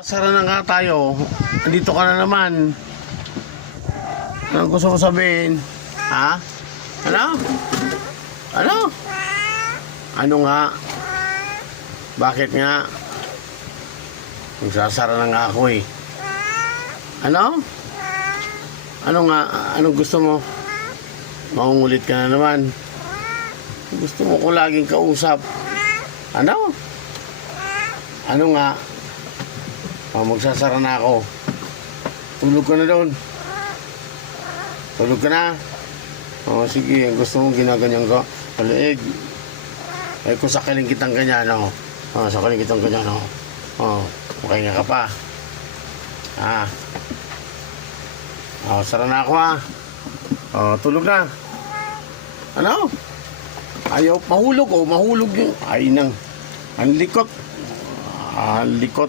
Sara na nga tayo. Andito ka na naman. Anong gusto ko sabihin? Ha? Ano? Ano? Ano nga? Bakit nga? Nagsasara na nga ako eh. Ano? Ano nga? Anong gusto mo? Maungulit ka na naman. Gusto mo ko laging kausap. Ano? Ano nga? Magsasara na ako. Tulog ka na doon. Tulog ka na. Sige, gusto mong ginaganyan ka. Paliig. Kung sakaling kitang ganyan, sakaling kitang ganyan, okay nga ka pa. Sara na ako, tulog na. Ano? Ayaw, mahulog, mahulog yun. Ay nang, ang likot. Likot.